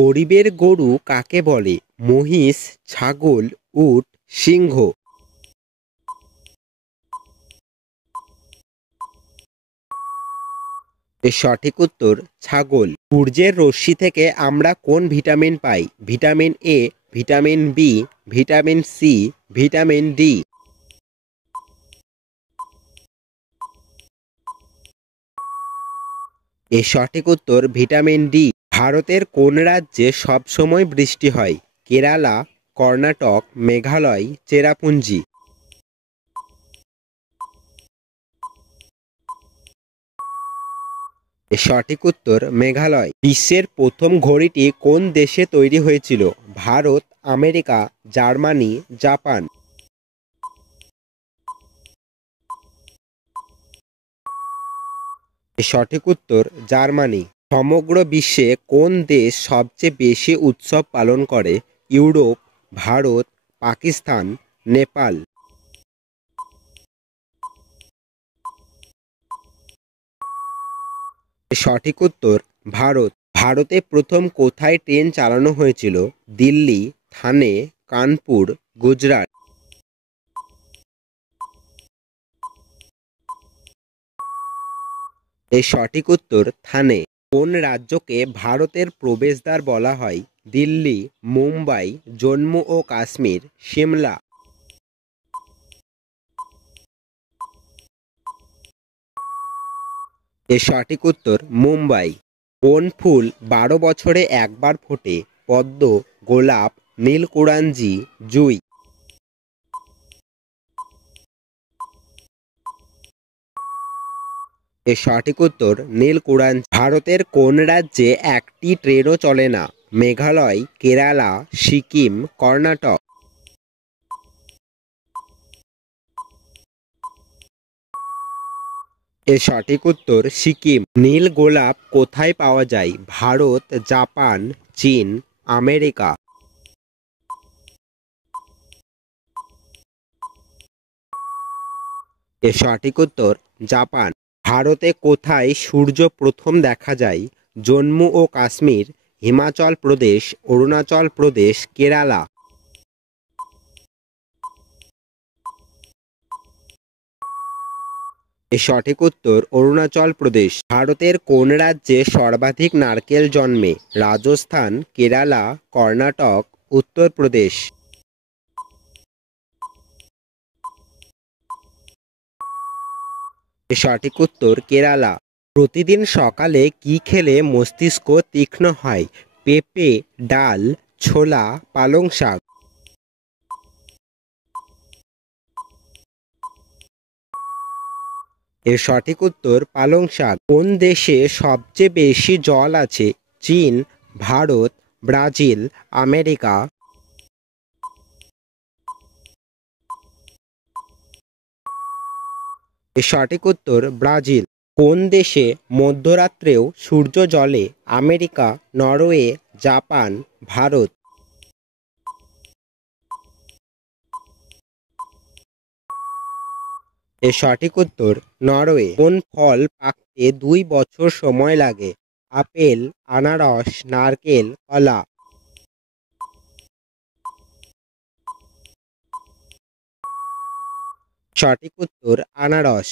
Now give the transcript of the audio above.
গরিবের গরু কাকে বলে? মহিষ, ছাগল, উট, সিংহ। এর সঠিক উত্তর ছাগল। সূর্যের রশ্মি থেকে আমরা কোন ভিটামিন পাই? Vitamin A, vitamin B, vitamin C, vitamin D. এর সঠিক উত্তর ভিটামিন ডি। ভারতের কোন রাজ্যে সবসময় বৃষ্টি হয়? কেরালা, কর্ণাটক, মেঘালয়, চেরাপুঞ্জি। এর সঠিক উত্তর মেঘালয়। বিশ্বের প্রথম ঘড়িটি কোন দেশে তৈরি হয়েছিল? Bharat, America, Germany, Japan. এর সঠিক উত্তর জার্মানি। সমগ্র বিশ্বে কোন দেশ সবচেয়ে বেশি উৎসব পালন করে? ইউরোপ, ভারত, পাকিস্তান, নেপাল। এর সঠিক উত্তর ভারত। ভারতে প্রথম কোথায় ট্রেন চালানো হয়েছিল? দিল্লি, থানে, কানপুর, গুজরাট। এর সঠিক উত্তর থানে। কোন রাজ্যকে ভারতের প্রবেশদ্বার বলা হয়? দিল্লি, মুম্বাই, জম্মু ও কাশ্মীর, সিমলা। এর সঠিক উত্তর মুম্বাই। কোন ফুল 12 বছরে একবার ফোটে? পদ্ম, গোলাপ, নীলকুড়াঞ্জি, জুঁই। এর সঠিক উত্তর নীলকুড়াঞ্জি। ভারতের কোন রাজ্যে একটি ট্রেনও চলে না? মেঘালয়, কেরালা, সিকিম, কর্ণাটক। এর সঠিক উত্তর সিকিম। নীল গোলাপ কোথায় পাওয়া যায়? ভারত, জাপান, চীন, আমেরিকা। এর সঠিক উত্তর জাপান। ভারতে কোথায় সূর্য প্রথম দেখা যায়? জম্মু ও কাশ্মীর, হিমাচল প্রদেশ, অরুণাচল প্রদেশ, কেরালা। এর সঠিক উত্তর অরুণাচল প্রদেশ। ভারতের কোন রাজ্যে সর্বাধিক নারকেল জন্মে? রাজস্থান, কেরালা, কর্ণাটক, উত্তরপ্রদেশ। এর সঠিক উত্তর কেরালা। প্রতিদিন সকালে কি খেলে মস্তিষ্ক তীক্ষ্ণ হয়? পেঁপে, ডাল, ছোলা, পালং শাক। এর সঠিক উত্তর পালং শাক। কোন দেশে সবচেয়ে বেশি জল আছে? চীন, ভারত, ব্রাজিল, আমেরিকা। এর সঠিক উত্তর ব্রাজিল। কোন দেশে মধ্যরাত্রেও সূর্য জ্বলে? America, Norway, Japan, Bharat. এর সঠিক উত্তর নরওয়ে। কোন ফল পাকতে 2 বছর সময় লাগে? আপেল, আনারস, নারকেল, কলা। সঠিক উত্তর আনারস।